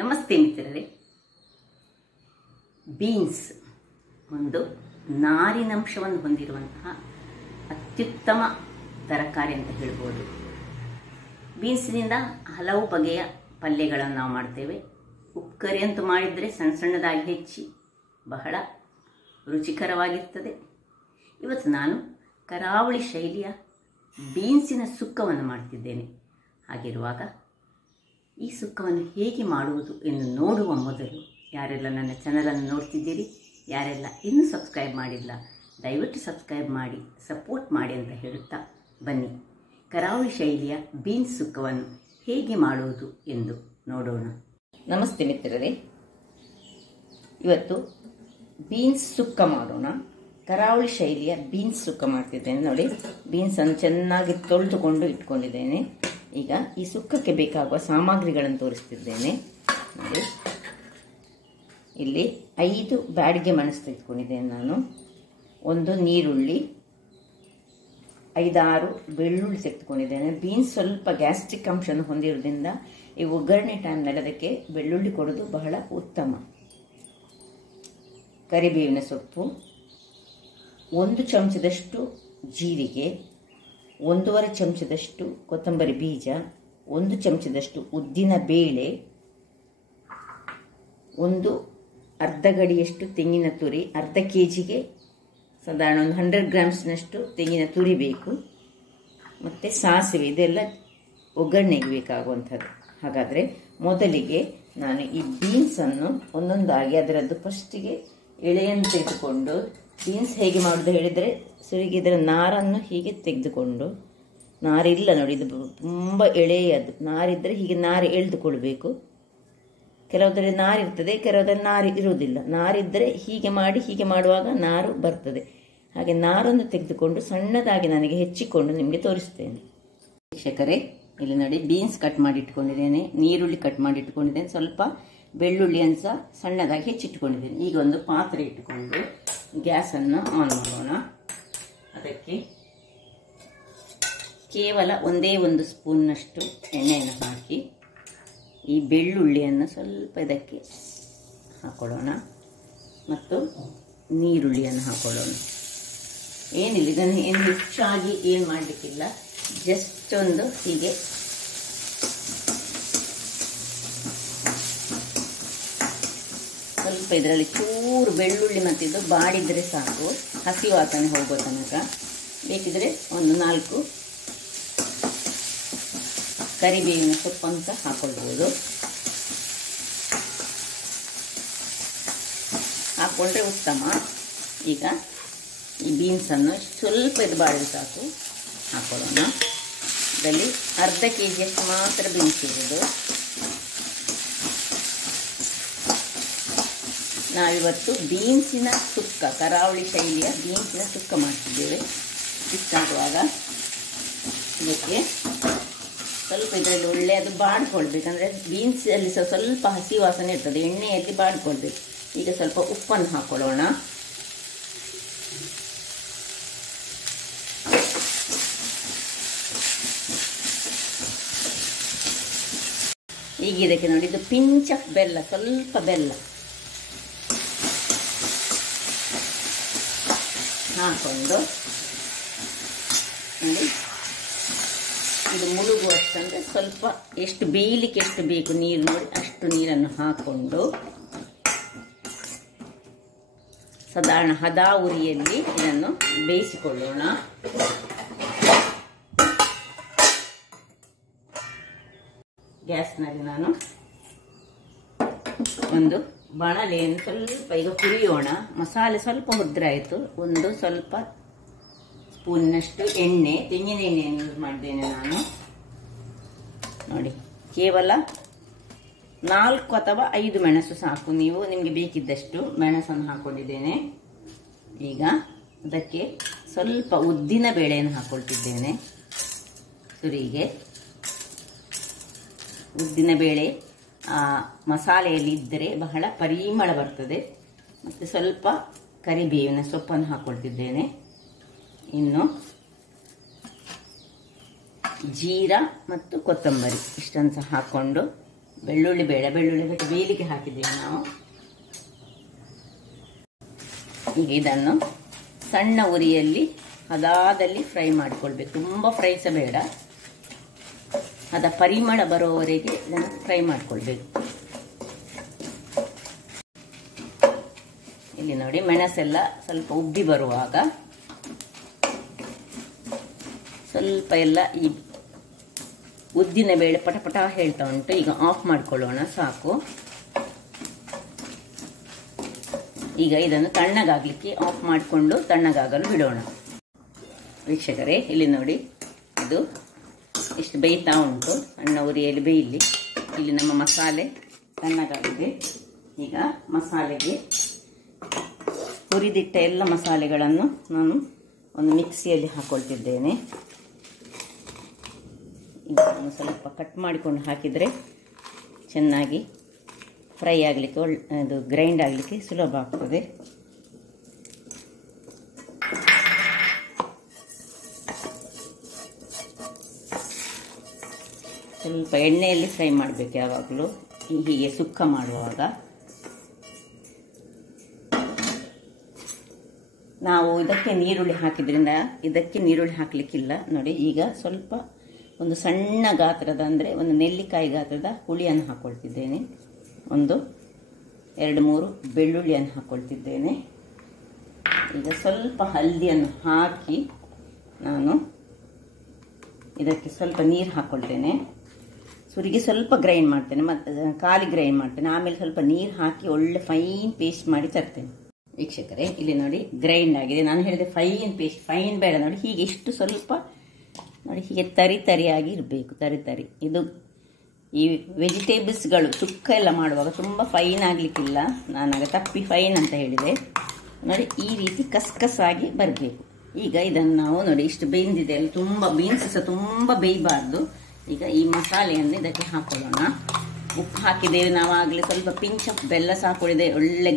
ನಮಸ್ತೆ ಮಿತ್ರರೇ. ಬೀನ್ಸ್ ಒಂದು ನಾರಿನಂಶವನ್ನು ಹೊಂದಿರುವಂತಹ ಅತ್ಯುತ್ತಮ ತರಕಾರಿ ಅಂತ ಹೇಳ್ಬೋದು. ಬೀನ್ಸ್ನಿಂದ ಹಲವು ಬಗೆಯ ಪಲ್ಯಗಳನ್ನು ನಾವು ಮಾಡ್ತೇವೆ. ಉಪ್ಕರಿ ಅಂತೂ ಮಾಡಿದರೆ ಸಣ್ಣ ಸಣ್ಣದಾಗಿ ಹೆಚ್ಚಿ ಬಹಳ ರುಚಿಕರವಾಗಿರ್ತದೆ. ಇವತ್ತು ನಾನು ಕರಾವಳಿ ಶೈಲಿಯ ಬೀನ್ಸಿನ ಸುಕ್ಕವನ್ನು ಮಾಡ್ತಿದ್ದೇನೆ. ಹಾಗಿರುವಾಗ ಈ ಸುಕ್ಕವನ್ನು ಹೇಗೆ ಮಾಡುವುದು ಎಂದು ನೋಡುವ ಮೊದಲು ಯಾರೆಲ್ಲ ನನ್ನ ಚಾನಲನ್ನು ನೋಡ್ತಿದ್ದೀರಿ, ಯಾರೆಲ್ಲ ಇನ್ನೂ ಸಬ್ಸ್ಕ್ರೈಬ್ ಮಾಡಿಲ್ಲ, ದಯವಿಟ್ಟು ಸಬ್ಸ್ಕ್ರೈಬ್ ಮಾಡಿ ಸಪೋರ್ಟ್ ಮಾಡಿ ಅಂತ ಹೇಳುತ್ತಾ ಬನ್ನಿ ಕರಾವಳಿ ಶೈಲಿಯ ಬೀನ್ಸ್ ಸುಕ್ಕವನ್ನು ಹೇಗೆ ಮಾಡುವುದು ಎಂದು ನೋಡೋಣ. ನಮಸ್ತೆ ಮಿತ್ರರೇ, ಇವತ್ತು ಬೀನ್ಸ್ ಸುಕ್ಕ ಮಾಡೋಣ. ಕರಾವಳಿ ಶೈಲಿಯ ಬೀನ್ಸ್ ಸುಕ್ಕ ಮಾಡ್ತಿದ್ದೇನೆ. ನೋಡಿ, ಬೀನ್ಸನ್ನು ಚೆನ್ನಾಗಿ ತೊಳೆದುಕೊಂಡು ಇಟ್ಕೊಂಡಿದ್ದೇನೆ. ಈಗ ಈ ಸುಕ್ಕಕ್ಕೆ ಬೇಕಾಗುವ ಸಾಮಗ್ರಿಗಳನ್ನು ತೋರಿಸ್ತಿದ್ದೇನೆ. ನೋಡಿ, ಇಲ್ಲಿ 5 ಬ್ಯಾಡಿಗೆ ಮೆಣಸು ತೆಗೆದುಕೊಂಡಿದ್ದೇನೆ ನಾನು. 1 ನೀರುಳ್ಳಿ, 5-6 ಬೆಳ್ಳುಳ್ಳಿ ತೆಗೆದುಕೊಂಡಿದ್ದೇನೆ. ಬೀನ್ಸ್ ಸ್ವಲ್ಪ ಗ್ಯಾಸ್ಟ್ರಿಕ್ ಅಂಶವನ್ನು ಹೊಂದಿರೋದ್ರಿಂದ ಈ ಒಗ್ಗರಣೆ ಟೈಮ್ನಲ್ಲಿ ಅದಕ್ಕೆ ಬೆಳ್ಳುಳ್ಳಿ ಕೊಡೋದು ಬಹಳ ಉತ್ತಮ. ಕರಿಬೇವಿನ ಸೊಪ್ಪು, 1 ಚಮಚದಷ್ಟು ಜೀರಿಗೆ, 1.5 ಚಮಚದಷ್ಟು ಕೊತ್ತಂಬರಿ ಬೀಜ, 1 ಚಮಚದಷ್ಟು ಉದ್ದಿನ ಬೇಳೆ, 1 ಅರ್ಧ ಗಡಿಯಷ್ಟು ತೆಂಗಿನ ತುರಿ. ಅರ್ಧ ಕೆಜಿಗೆ ಸಾಧಾರಣ ಒಂದು 100 ಗ್ರಾಮ್ಸ್ನಷ್ಟು ತೆಂಗಿನ ತುರಿ ಬೇಕು. ಮತ್ತು ಸಾಸಿವೆ, ಇದೆಲ್ಲ ಒಗ್ಗರಣೆಗೆ ಬೇಕಾಗುವಂಥದ್ದು. ಹಾಗಾದರೆ ಮೊದಲಿಗೆ ನಾನು ಈ ಬೀನ್ಸನ್ನು ಒಂದೊಂದಾಗಿ ಅದರದ್ದು ಫಸ್ಟಿಗೆ ಎಳೆಯನ್ನು ತೆಗೆದುಕೊಂಡು, ಬೀನ್ಸ್ ಹೇಗೆ ಮಾಡೋದು ಹೇಳಿದರೆ ಸರಿಗೆ ಇದರ ನಾರನ್ನು ಹೀಗೆ ತೆಗೆದುಕೊಂಡು, ನಾರಿಲ್ಲ ನೋಡಿ, ಇದು ತುಂಬ ಎಳೆಯದು. ನಾರಿದ್ದರೆ ಹೀಗೆ ನಾರು ಎಳೆದುಕೊಳ್ಬೇಕು. ಕೆಲವುದರಲ್ಲಿ ನಾರಿರ್ತದೆ, ಕೆಲವುದರಲ್ಲಿ ನಾರು ಇರುವುದಿಲ್ಲ. ನಾರಿದ್ದರೆ ಹೀಗೆ ಮಾಡಿ ಹೀಗೆ ಮಾಡುವಾಗ ನಾರು ಬರ್ತದೆ. ಹಾಗೆ ನಾರನ್ನು ತೆಗೆದುಕೊಂಡು ಸಣ್ಣದಾಗಿ ನನಗೆ ಹೆಚ್ಚಿಕೊಂಡು ನಿಮಗೆ ತೋರಿಸ್ತೇನೆ. ವೀಕ್ಷಕರೇ, ಇಲ್ಲಿ ನೋಡಿ, ಬೀನ್ಸ್ ಕಟ್ ಮಾಡಿ ಇಟ್ಕೊಂಡಿದ್ದೇನೆ, ನೀರುಳ್ಳಿ ಕಟ್ ಮಾಡಿ ಇಟ್ಕೊಂಡಿದ್ದೇನೆ, ಸ್ವಲ್ಪ ಬೆಳ್ಳುಳ್ಳಿಯನ್ನು ಸಹ ಸಣ್ಣದಾಗಿ ಹೆಚ್ಚಿಟ್ಕೊಂಡಿದ್ದೇನೆ. ಈಗ ಒಂದು ಪಾತ್ರೆ ಇಟ್ಟುಕೊಂಡು ಗ್ಯಾಸನ್ನು ಆನ್ ಮಾಡೋಣ. ಅದಕ್ಕೆ ಕೇವಲ 1 ಸ್ಪೂನ್ನಷ್ಟು ಎಣ್ಣೆಯನ್ನು ಹಾಕಿ ಈ ಬೆಳ್ಳುಳ್ಳಿಯನ್ನು ಸ್ವಲ್ಪ ಇದಕ್ಕೆ ಹಾಕೊಳ್ಳೋಣ ಮತ್ತು ನೀರುಳ್ಳಿಯನ್ನು ಹಾಕೊಳ್ಳೋಣ. ಏನಿಲ್ಲ, ಇದನ್ನು ಏನು ಹೆಚ್ಚಾಗಿ ಏನು ಮಾಡಲಿಕ್ಕಿಲ್ಲ, ಜಸ್ಟ್ ಒಂದು ಹೀಗೆ ಸ್ವಲ್ಪ ಇದರಲ್ಲಿ ಚೂರು ಬೆಳ್ಳುಳ್ಳಿ ಮತ್ತು ಇದು ಬಾಡಿದರೆ ಸಾಕು, ಹಸಿ ವಾಸನೆ ಹೋಗೋ ತನಕ. ಬೇಕಿದ್ರೆ ಒಂದು 4 ಕರಿಬೇವಿನ ಸೊಪ್ಪನ್ನು ಸಹ ಹಾಕೊಳ್ಬೋದು. ಹಾಕ್ಕೊಂಡ್ರೆ ಉತ್ತಮ. ಈಗ ಈ ಬೀನ್ಸನ್ನು ಸ್ವಲ್ಪ ಇದು ಬಾಡಿದ್ರೆ ಸಾಕು ಹಾಕೊಳ್ಳೋಣ. ಇದರಲ್ಲಿ ಅರ್ಧ ಕೆಜಿಯಷ್ಟು ಮಾತ್ರ ಬೀನ್ಸ್ ಇರೋದು. ನಾವಿವತ್ತು ಬೀನ್ಸಿನ ಸುಕ್ಕ, ಕರಾವಳಿ ಶೈಲಿಯ ಬೀನ್ಸಿನ ಸುಕ್ಕ ಮಾಡ್ತಿದ್ದೇವೆ. ಇಷ್ಟಾಗುವಾಗ ಇದಕ್ಕೆ ಸ್ವಲ್ಪ ಇದರಲ್ಲಿ ಒಳ್ಳೆಯದು ಬಾಡ್ಕೊಳ್ಬೇಕಂದ್ರೆ ಬೀನ್ಸಲ್ಲಿ ಸ್ವಲ್ಪ ಹಸಿ ವಾಸನೆ ಇರ್ತದೆ, ಎಣ್ಣೆಯಲ್ಲಿ ಬಾಡ್ಕೊಳ್ಬೇಕು. ಈಗ ಸ್ವಲ್ಪ ಉಪ್ಪನ್ನು ಹಾಕೊಳ್ಳೋಣ. ಈಗ ಇದಕ್ಕೆ ನೋಡಿ, ಇದು ಪಿಂಚ್ ಆಫ್ ಬೆಲ್ಲ, ಸ್ವಲ್ಪ ಬೆಲ್ಲ ಹಾಕೊಂಡು ನೋಡಿ, ಇದು ಮುಳುಗುವಷ್ಟಂದರೆ ಸ್ವಲ್ಪ ಎಷ್ಟು ಬೇಯಲಿಕ್ಕೆ ಎಷ್ಟು ಬೇಕು ನೀರು ನೋಡಿ ಅಷ್ಟು ನೀರನ್ನು ಹಾಕ್ಕೊಂಡು ಸಾಧಾರಣ ಹದ ಉರಿಯಲ್ಲಿ ಇದನ್ನು ಬೇಯಿಸಿಕೊಳ್ಳೋಣ. ಗ್ಯಾಸ್ನಲ್ಲಿ ನಾನು ಒಂದು ಬಾಣಲೆಯನ್ನು ಸ್ವಲ್ಪ ಈಗ ಹುರಿಯೋಣ. ಮಸಾಲೆ ಸ್ವಲ್ಪ ಹುರಿದ್ರಾಯಿತು. ಒಂದು ಸ್ವಲ್ಪ ಸ್ಪೂನ್ನಷ್ಟು ಎಣ್ಣೆ, ತೆಂಗಿನ ಎಣ್ಣೆಯನ್ನು ಯೂಸ್ ಮಾಡಿದ್ದೇನೆ ನಾನು. ನೋಡಿ, ಕೇವಲ 4 ಅಥವಾ 5 ಮೆಣಸು ಸಾಕು. ನೀವು ನಿಮಗೆ ಬೇಕಿದ್ದಷ್ಟು ಮೆಣಸನ್ನು ಹಾಕೊಂಡಿದ್ದೇನೆ. ಈಗ ಅದಕ್ಕೆ ಸ್ವಲ್ಪ ಉದ್ದಿನ ಬೇಳೆಯನ್ನು ಹಾಕೊಳ್ತಿದ್ದೇನೆ. ತುರಿಗೆ ಉದ್ದಿನ ಬೇಳೆ ಮಸಾಲೆಯಲ್ಲಿ ಇದ್ದರೆ ಬಹಳ ಪರಿಮಳ ಬರ್ತದೆ. ಮತ್ತು ಸ್ವಲ್ಪ ಕರಿಬೇವಿನ ಸೊಪ್ಪನ್ನು ಹಾಕೊಳ್ತಿದ್ದೇನೆ. ಇನ್ನು ಜೀರಾ ಮತ್ತು ಕೊತ್ತಂಬರಿ ಇಷ್ಟನ್ನು ಸಹ ಹಾಕ್ಕೊಂಡು ಬೆಳ್ಳುಳ್ಳಿ ಬೇಡ, ಬೆಳ್ಳುಳ್ಳಿ ಬಿಟ್ಟು ಬೇಲಿಗೆ ಹಾಕಿದ್ದೀವಿ ನಾವು. ಈಗ ಇದನ್ನು ಸಣ್ಣ ಉರಿಯಲ್ಲಿ ಹದಾದಲ್ಲಿ ಫ್ರೈ ಮಾಡಿಕೊಳ್ಬೇಕು. ತುಂಬ ಫ್ರೈ ಸಹ ಬೇಡ, ಅದ ಪರಿಮಳ ಬರೋವರೆಗೆ ಇದನ್ನು ಫ್ರೈ ಮಾಡಿಕೊಳ್ಬೇಕು. ಇಲ್ಲಿ ನೋಡಿ ಮೆಣಸೆಲ್ಲ ಸ್ವಲ್ಪ ಉಬ್ಬಿ ಬರುವಾಗ ಸ್ವಲ್ಪ ಎಲ್ಲ ಈ ಉದ್ದಿನ ಬೇಳೆ ಪಟಪಟ ಹೇಳ್ತಾ ಉಂಟು. ಈಗ ಆಫ್ ಮಾಡ್ಕೊಳ್ಳೋಣ, ಸಾಕು. ಈಗ ಇದನ್ನು ತಣ್ಣಗಾಗಲಿಕ್ಕೆ ಆಫ್ ಮಾಡಿಕೊಂಡು ತಣ್ಣಗಾಗಲು ಬಿಡೋಣ. ವೀಕ್ಷಕರೇ, ಇಲ್ಲಿ ನೋಡಿ ಇದು ಇಷ್ಟು ಬೇಯ್ತಾ ಉಂಟು. ಸಣ್ಣ ಉರಿಯಲ್ಲಿ ಬೇಯಲಿ. ಇಲ್ಲಿ ನಮ್ಮ ಮಸಾಲೆ ತಣ್ಣಗಾಗಿದೆ. ಈಗ ಮಸಾಲೆಗೆ ಹುರಿದಿಟ್ಟ ಎಲ್ಲ ಮಸಾಲೆಗಳನ್ನು ನಾನು ಒಂದು ಮಿಕ್ಸಿಯಲ್ಲಿ ಹಾಕೊಳ್ತಿದ್ದೇನೆ. ಇದನ್ನು ಸ್ವಲ್ಪ ಕಟ್ ಮಾಡಿಕೊಂಡು ಹಾಕಿದರೆ ಚೆನ್ನಾಗಿ ಫ್ರೈ ಆಗಲಿಕ್ಕೆ ಅದು ಗ್ರೈಂಡ್ ಆಗಲಿಕ್ಕೆ ಸುಲಭ ಆಗ್ತದೆ. ಸ್ವಲ್ಪ ಎಣ್ಣೆಯಲ್ಲಿ ಫ್ರೈ ಮಾಡಬೇಕು ಯಾವಾಗಲೂ, ಹೀಗೆ ಸುಕ್ಕ ಮಾಡುವಾಗ. ನಾವು ಇದಕ್ಕೆ ನೀರುಳ್ಳಿ ಹಾಕಿದ್ರಿಂದ ಇದಕ್ಕೆ ನೀರುಳ್ಳಿ ಹಾಕಲಿಕ್ಕಿಲ್ಲ. ನೋಡಿ, ಈಗ ಸ್ವಲ್ಪ ಒಂದು ಸಣ್ಣ ಗಾತ್ರದ, ಅಂದರೆ ಒಂದು ನೆಲ್ಲಿಕಾಯಿ ಗಾತ್ರದ ಹುಳಿಯನ್ನು ಹಾಕ್ಕೊಳ್ತಿದ್ದೇನೆ. ಒಂದು 2-3 ಬೆಳ್ಳುಳ್ಳಿಯನ್ನು ಹಾಕ್ಕೊಳ್ತಿದ್ದೇನೆ. ಈಗ ಸ್ವಲ್ಪ ಹಲ್ದಿಯನ್ನು ಹಾಕಿ ನಾನು ಇದಕ್ಕೆ ಸ್ವಲ್ಪ ನೀರು ಹಾಕ್ಕೊಳ್ತೇನೆ. ಸುರಿಗೆ ಸ್ವಲ್ಪ ಗ್ರೈಂಡ್ ಮಾಡ್ತೇನೆ, ಮತ್ತು ಖಾಲಿ ಗ್ರೈಂಡ್ ಮಾಡ್ತೇನೆ. ಆಮೇಲೆ ಸ್ವಲ್ಪ ನೀರು ಹಾಕಿ ಒಳ್ಳೆ ಫೈನ್ ಪೇಸ್ಟ್ ಮಾಡಿ ತರ್ತೇನೆ. ವೀಕ್ಷಕರೇ, ಇಲ್ಲಿ ನೋಡಿ ಗ್ರೈಂಡ್ ಆಗಿದೆ. ನಾನು ಹೇಳಿದೆ ಫೈನ್ ಪೇಸ್ಟ್, ಫೈನ್ ಬೇಡ. ನೋಡಿ ಹೀಗೆ ಇಷ್ಟು ಸ್ವಲ್ಪ ನೋಡಿ ಹೀಗೆ ತರಿಯಾಗಿ ಇರಬೇಕು, ತರಿ. ಇದು ಈ ವೆಜಿಟೇಬಲ್ಸ್ಗಳು ಸುಕ್ಕ ಎಲ್ಲ ಮಾಡುವಾಗ ತುಂಬ ಫೈನ್ ಆಗಲಿಕ್ಕಿಲ್ಲ. ನಾನಾಗ ತಪ್ಪಿ ಫೈನ್ ಅಂತ ಹೇಳಿದೆ. ನೋಡಿ ಈ ರೀತಿ ಕಸ್ಕಸ್ಸಾಗಿ ಬರಬೇಕು. ಈಗ ಇದನ್ನು ನಾವು ನೋಡಿ ಇಷ್ಟು ಬೆಂದಿದೆ ಅಲ್ಲ, ತುಂಬ ಬೀನ್ಸ್ ಸಹ ತುಂಬ ಬೇಯಬಾರ್ದು. ಈಗ ಈ ಮಸಾಲೆಯನ್ನು ಇದಕ್ಕೆ ಹಾಕೊಳ್ಳೋಣ. ಉಪ್ಪು ಹಾಕಿದ್ದೇವೆ ನಾವು ಆಗಲೇ, ಸ್ವಲ್ಪ ಪಿಂಚ್ ಆಫ್ ಬೆಲ್ಲ ಸಹ ಹಾಕೊಂಡಿದೆ. ಒಳ್ಳೆ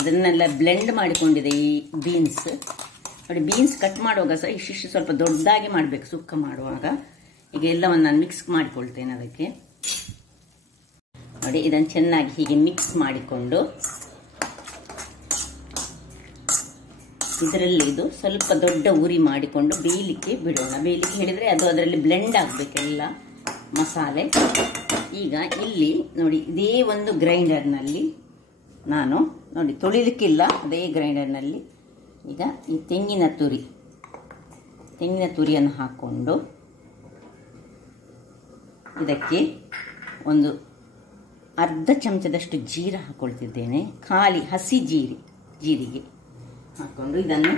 ಅದನ್ನೆಲ್ಲ ಬ್ಲೆಂಡ್ ಮಾಡಿಕೊಂಡಿದೆ ಈ ಬೀನ್ಸ್. ನೋಡಿ ಬೀನ್ಸ್ ಕಟ್ ಮಾಡುವಾಗ ಸಹ ಇಷ್ಟಿಷ್ಟು ಸ್ವಲ್ಪ ದೊಡ್ಡದಾಗಿ ಮಾಡಬೇಕು ಸುಕ್ಕ ಮಾಡುವಾಗ. ಈಗ ಎಲ್ಲವನ್ನು ನಾನು ಮಿಕ್ಸ್ ಮಾಡಿಕೊಳ್ತೇನೆ ಅದಕ್ಕೆ. ನೋಡಿ ಇದನ್ನು ಚೆನ್ನಾಗಿ ಹೀಗೆ ಮಿಕ್ಸ್ ಮಾಡಿಕೊಂಡು ಇದರಲ್ಲಿ ಇದು ಸ್ವಲ್ಪ ದೊಡ್ಡ ಉರಿ ಮಾಡಿಕೊಂಡು ಬೇಯಲಿಕ್ಕೆ ಬಿಡೋಣ. ಬೇಯಲಿಕ್ಕೆ ಹೇಳಿದರೆ ಅದು ಅದರಲ್ಲಿ ಬ್ಲೆಂಡ್ ಆಗಬೇಕೆಲ್ಲ ಮಸಾಲೆ. ಈಗ ಇಲ್ಲಿ ನೋಡಿ ಇದೇ ಒಂದು ಗ್ರೈಂಡರ್ನಲ್ಲಿ ನಾನು ನೋಡಿ ತೊಳಿಲಿಕ್ಕಿಲ್ಲ, ಅದೇ ಗ್ರೈಂಡರ್ನಲ್ಲಿ ಈಗ ಈ ತೆಂಗಿನ ತುರಿಯನ್ನು ಹಾಕ್ಕೊಂಡು ಇದಕ್ಕೆ ಒಂದು ಅರ್ಧ ಚಮಚದಷ್ಟು ಜೀರ ಹಾಕ್ಕೊಳ್ತಿದ್ದೇನೆ. ಖಾಲಿ ಹಸಿ ಜೀರಿಗೆ ಹಾಕ್ಕೊಂಡು ಇದನ್ನು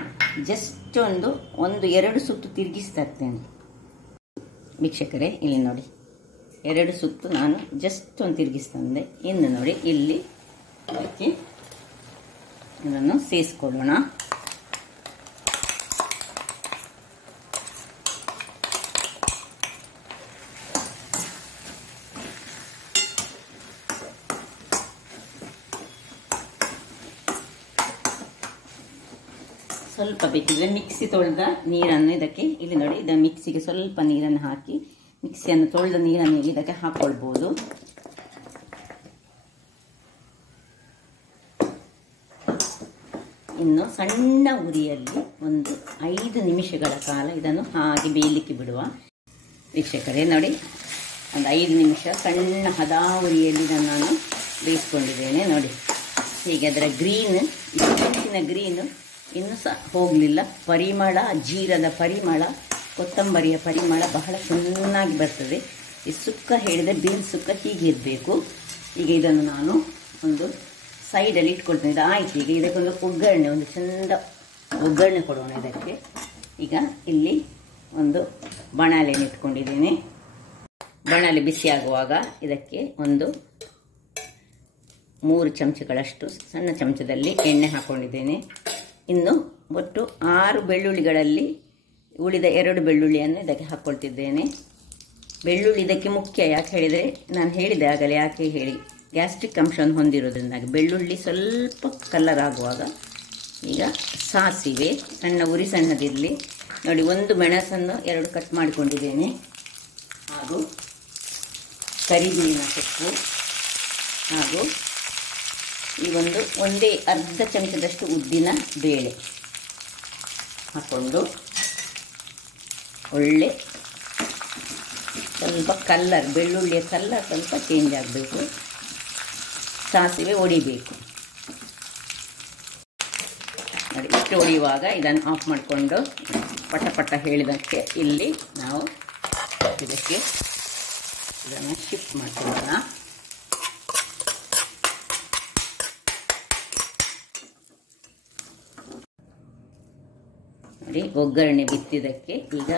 ಜಸ್ಟ್ ಒಂದು 1-2 ಸುತ್ತು ತಿರುಗಿಸ್ತಾ ಇರ್ತೇನೆ. ವೀಕ್ಷಕರೇ, ಇಲ್ಲಿ ನೋಡಿ 2 ಸುತ್ತು ನಾನು ಜಸ್ಟ್ ಒಂದು ತಿರುಗಿಸ್ತಂದೆ. ಇನ್ನು ನೋಡಿ ಇಲ್ಲಿ ಅದಕ್ಕೆ ಇದನ್ನು ಸೇರಿಸ್ಕೊಳ್ಳೋಣ. ಸ್ವಲ್ಪ ಬೇಕಿದ್ರೆ ಮಿಕ್ಸಿ ತೊಳೆದ ನೀರನ್ನು ಇದಕ್ಕೆ, ಇಲ್ಲಿ ನೋಡಿ ಇದರ ಮಿಕ್ಸಿಗೆ ಸ್ವಲ್ಪ ನೀರನ್ನು ಹಾಕಿ ಮಿಕ್ಸಿಯನ್ನು ತೊಳೆದ ನೀರನ್ನು ಇದಕ್ಕೆ ಹಾಕ್ಕೊಳ್ಬೋದು. ಇನ್ನು ಸಣ್ಣ ಉರಿಯಲ್ಲಿ ಒಂದು 5 ನಿಮಿಷಗಳ ಕಾಲ ಇದನ್ನು ಹಾಗೆ ಬೇಯಲಿಕ್ಕೆ ಬಿಡುವ. ವೀಕ್ಷಕರೇ ನೋಡಿ, ಒಂದು 5 ನಿಮಿಷ ಸಣ್ಣ ಹದಾ ಉರಿಯಲ್ಲಿ ಇದನ್ನು ನಾನು ಬೇಯಿಸ್ಕೊಂಡಿದ್ದೇನೆ. ನೋಡಿ ಹೀಗೆ ಅದರ ಗ್ರೀನ್, ಗ್ರೀನು ಇನ್ನೂ ಸಹ ಹೋಗಲಿಲ್ಲ. ಪರಿಮಳ, ಜೀರದ ಪರಿಮಳ, ಕೊತ್ತಂಬರಿಯ ಪರಿಮಳ ಬಹಳ ಚೆನ್ನಾಗಿ ಬರ್ತದೆ. ಈ ಸುಕ್ಕ ಹೇಳಿದರೆ ಬೀನ್ಸ್ ಸುಕ್ಕ ಹೀಗೆ ಇರಬೇಕು. ಈಗ ಇದನ್ನು ನಾನು ಒಂದು ಸೈಡಲ್ಲಿ ಇಟ್ಕೊಳ್ತೇನೆ. ಇದು ಆಯ್ತು. ಈಗ ಇದಕ್ಕೊಂದು ಒಗ್ಗರಣೆ, ಒಂದು ಚಂದ ಒಗ್ಗರಣೆ ಕೊಡೋಣ ಇದಕ್ಕೆ. ಈಗ ಇಲ್ಲಿ ಒಂದು ಬಾಣಲೆಯನ್ನು ಇಟ್ಕೊಂಡಿದ್ದೇನೆ. ಬಾಣಲೆ ಬಿಸಿ ಆಗುವಾಗ ಇದಕ್ಕೆ ಒಂದು 3 ಚಮಚಗಳಷ್ಟು ಸಣ್ಣ ಚಮಚದಲ್ಲಿ ಎಣ್ಣೆ ಹಾಕ್ಕೊಂಡಿದ್ದೇನೆ. ಇನ್ನು ಒಟ್ಟು 6 ಬೆಳ್ಳುಳ್ಳಿಗಳಲ್ಲಿ ಉಳಿದ 2 ಬೆಳ್ಳುಳ್ಳಿಯನ್ನು ಇದಕ್ಕೆ ಹಾಕ್ಕೊಳ್ತಿದ್ದೇನೆ. ಬೆಳ್ಳುಳ್ಳಿ ಇದಕ್ಕೆ ಮುಖ್ಯ. ಯಾಕೆ ಹೇಳಿದರೆ ನಾನು ಹೇಳಿದೆ ಆಗಲೇ, ಯಾಕೆ ಹೇಳಿ, ಗ್ಯಾಸ್ಟ್ರಿಕ್ ಅಂಶವನ್ನು ಹೊಂದಿರೋದ್ರಿಂದಾಗಿ ಬೆಳ್ಳುಳ್ಳಿ ಸ್ವಲ್ಪ ಕಲರ್ ಆಗುವಾಗ. ಈಗ ಸಾಸಿವೆ, ಸಣ್ಣ ಉರಿ ಸಣ್ಣದಿರಲಿ. ನೋಡಿ 1 ಮೆಣಸನ್ನು 2 ಕಟ್ ಮಾಡಿಕೊಂಡಿದ್ದೇನೆ. ಹಾಗೂ ಕರಿಬೇವಿನ ಸೊಪ್ಪು ಹಾಗೂ ಈ ಒಂದೇ ಅರ್ಧ ಚಮಚದಷ್ಟು ಉದ್ದಿನ ಬೇಳೆ ಹಾಕ್ಕೊಂಡು ಒಳ್ಳೆ ಸ್ವಲ್ಪ ಕಲ್ಲರ್, ಬೆಳ್ಳುಳ್ಳಿಯ ಕಲ್ಲರ್ ಸ್ವಲ್ಪ ಚೇಂಜ್ ಆಗಬೇಕು. ಸಾಸಿವೆ ಹೊಡಿಬೇಕು ನೋಡಿ. ಇಷ್ಟು ಹೊಡೆಯುವಾಗ ಇದನ್ನು ಆಫ್ ಮಾಡಿಕೊಂಡು ಪಟ ಪಟ ಹೇಳಿದಕ್ಕೆ ಇಲ್ಲಿ ನಾವು ಇದಕ್ಕೆ ಇದನ್ನು ಶಿಫ್ಟ್ ಮಾಡ್ಕೊಳ್ಳೋಣ. ನೋಡಿ, ಒಗ್ಗರಣೆ ಬಿತ್ತಿದ್ದಕ್ಕೆ ಈಗ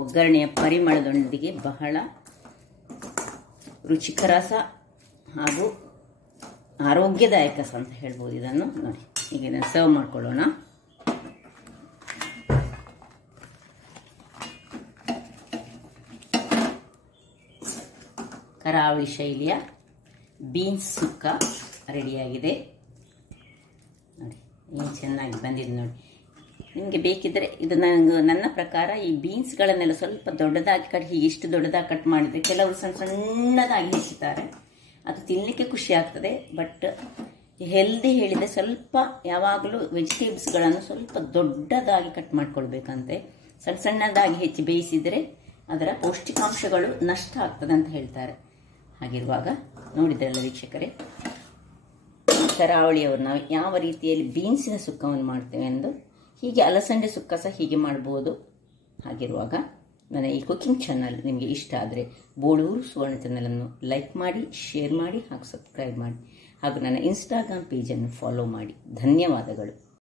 ಒಗ್ಗರಣೆಯ ಪರಿಮಳದೊಂದಿಗೆ ಬಹಳ ರುಚಿಕರ ಹಾಗೂ ಆರೋಗ್ಯದಾಯಕ ಅಂತ ಹೇಳ್ಬೋದು ಇದನ್ನು. ನೋಡಿ, ಈಗ ಇದನ್ನು ಸರ್ವ್ ಮಾಡ್ಕೊಳ್ಳೋಣ. ಕರಾವಳಿ ಶೈಲಿಯ ಬೀನ್ಸ್ ಸುಕ್ಕ ರೆಡಿಯಾಗಿದೆ ನೋಡಿ. ಏನು ಚೆನ್ನಾಗಿ ಬಂದಿದೆ ನೋಡಿ. ನಿಮಗೆ ಬೇಕಿದ್ದರೆ ಇದು ನನ್ನ ಪ್ರಕಾರ ಈ ಬೀನ್ಸ್ಗಳನ್ನೆಲ್ಲ ಸ್ವಲ್ಪ ದೊಡ್ಡದಾಗಿ ಹೀಗೆ ಇಷ್ಟು ದೊಡ್ಡದಾಗಿ ಕಟ್ ಮಾಡಿದರೆ, ಕೆಲವರು ಸಣ್ಣದಾಗಿ ಹೆಚ್ಚುತ್ತಾರೆ, ಅದು ತಿನ್ನಲಿಕ್ಕೆ ಖುಷಿ ಆಗ್ತದೆ. ಬಟ್ ಹೆಲ್ದಿ ಹೇಳಿದರೆ ಸ್ವಲ್ಪ ಯಾವಾಗಲೂ ವೆಜಿಟೇಬಲ್ಸ್ಗಳನ್ನು ಸ್ವಲ್ಪ ದೊಡ್ಡದಾಗಿ ಕಟ್ ಮಾಡ್ಕೊಳ್ಬೇಕಂತೆ. ಸಣ್ಣದಾಗಿ ಹೆಚ್ಚಿ ಬೇಯಿಸಿದರೆ ಅದರ ಪೌಷ್ಟಿಕಾಂಶಗಳು ನಷ್ಟ ಆಗ್ತದೆ ಅಂತ ಹೇಳ್ತಾರೆ. ಹಾಗಿರುವಾಗ ನೋಡಿದ್ರಲ್ಲ ವೀಕ್ಷಕರೇ, ಕರಾವಳಿಯವರು ನಾವು ಯಾವ ರೀತಿಯಲ್ಲಿ ಬೀನ್ಸಿನ ಸುಕ್ಕವನ್ನು ಮಾಡ್ತೇವೆ ಎಂದು, ಹೀಗೆ ಅಲಸಂಡೆ ಸುಕ್ಕ ಸಹ ಹೀಗೆ ಮಾಡ್ಬೋದು. ಹಾಗಿರುವಾಗ ನನ್ನ ಈ ಕುಕಿಂಗ್ ಚಾನಲ್ ನಿಮಗೆ ಇಷ್ಟ ಆದರೆ ಬೋಳೂರು ಸುವರ್ಣ ಚಾನಲನ್ನು ಲೈಕ್ ಮಾಡಿ, ಶೇರ್ ಮಾಡಿ ಹಾಗೂ ಸಬ್ಸ್ಕ್ರೈಬ್ ಮಾಡಿ ಹಾಗೂ ನನ್ನ ಇನ್ಸ್ಟಾಗ್ರಾಮ್ ಪೇಜನ್ನು ಫಾಲೋ ಮಾಡಿ. ಧನ್ಯವಾದಗಳು.